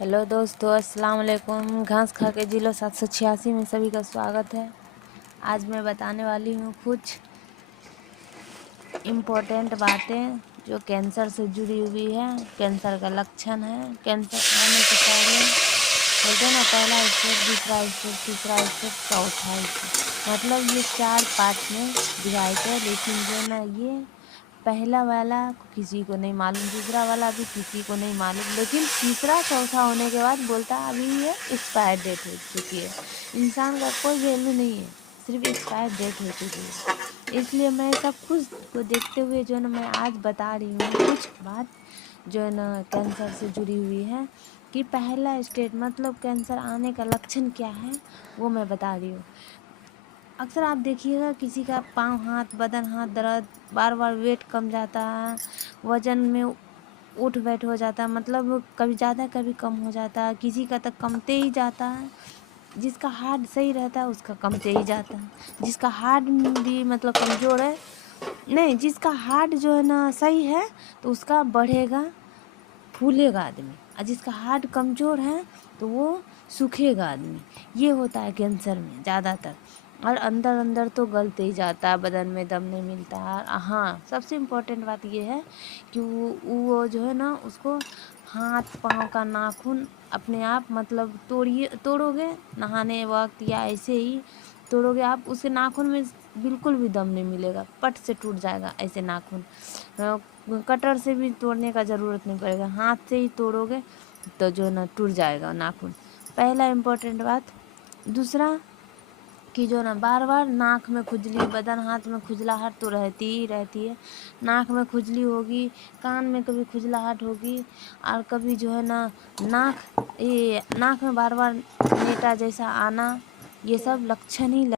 Hello दोस्तों, अस्सलाम वालेकुम। घास खा के जिलो 786 में सभी का स्वागत है। आज मैं बताने वाली हूँ कुछ इम्पोर्टेंट बातें जो कैंसर से जुड़ी हुई है। कैंसर का लक्षण है, कैंसर आने से पहले बोलते हैं ना, पहला स्टेप, दूसरा स्टेप, तीसरा स्टेप, चौथा स्टेप, मतलब ये 4 पार्ट में डिवाइड है। लेकिन जो ना ये पहला वाला किसी को नहीं मालूम, दूसरा वाला भी किसी को नहीं मालूम, लेकिन तीसरा चौथा होने के बाद बोलता है अभी ये एक्सपायर डेट हो चुकी है। इंसान का कोई वैल्यू नहीं है, सिर्फ एक्सपायर डेट हो चुकी है। इसलिए मैं सब कुछ को देखते हुए जो है ना, मैं आज बता रही हूँ कुछ बात जो है ना कैंसर से जुड़ी हुई है कि पहला स्टेज मतलब कैंसर आने का लक्षण क्या है, वो मैं बता रही हूँ। अक्सर आप देखिएगा किसी का पाँव हाथ बदन हाथ दर्द, बार बार वेट कम जाता है, वजन में उठ बैठ हो जाता है, मतलब कभी ज़्यादा कभी कम हो जाता है, किसी का तो कमते ही जाता है। जिसका हार्ट सही रहता है उसका कमते ही जाता है, जिसका हार्ट भी मतलब कमज़ोर है, नहीं, जिसका हार्ट जो है ना सही है तो उसका बढ़ेगा, फूलेगा आदमी, और जिसका हार्ट कमज़ोर है तो वो सूखेगा आदमी। ये होता है कैंसर में ज़्यादातर। और अंदर अंदर तो गलते ही जाता है, बदन में दम नहीं मिलता है। हाँ, सबसे इम्पोर्टेंट बात ये है कि वो जो है ना उसको हाथ पाँव का नाखून अपने आप मतलब तोड़ोगे नहाने वक्त या ऐसे ही तोड़ोगे आप, उसके नाखून में बिल्कुल भी दम नहीं मिलेगा, पट से टूट जाएगा ऐसे नाखून। कटर से भी तोड़ने का ज़रूरत नहीं पड़ेगा, हाथ से ही तोड़ोगे तो जो ना टूट जाएगा नाखून। पहला इम्पोर्टेंट बात। दूसरा कि जो ना बार बार नाक में खुजली, बदन हाथ में खुजलाहट तो रहती ही रहती है। नाक में खुजली होगी, कान में कभी खुजलाहट होगी, और कभी जो है ना नाक में बार बार नेटा जैसा आना, ये सब लक्षण ही